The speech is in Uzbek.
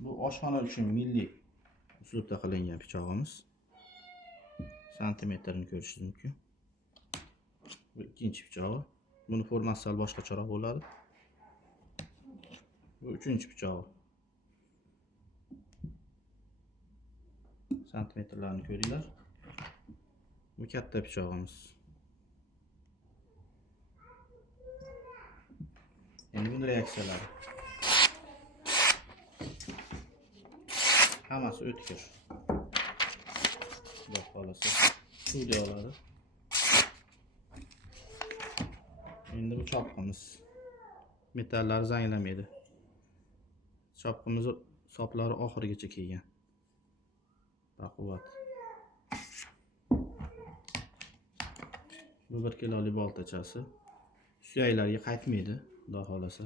Bu oshxona uchun milliy uslubda qilingan pichog'imiz. Santimetrini ko'rishingiz mumkin. Bu ikkinchi pichog'i. Buni formasi sal boshqacharoq bo'ladi. Bu uchinchi pichog'i. Santimetrlarni ko'ringlar. Bu katta pichog'imiz. Endi buni reaksiyalari. Hammasi o'tkir. Xudo xolasa suvda oladi. Endi bu chopqimiz. Metallari zanglamaydi. Chopqimiz soplari oxirigacha kelgan. Baquvvat. Bu 1 kilolik boltachasi. Suyaklarga qaytmaydi, xudo xolasa.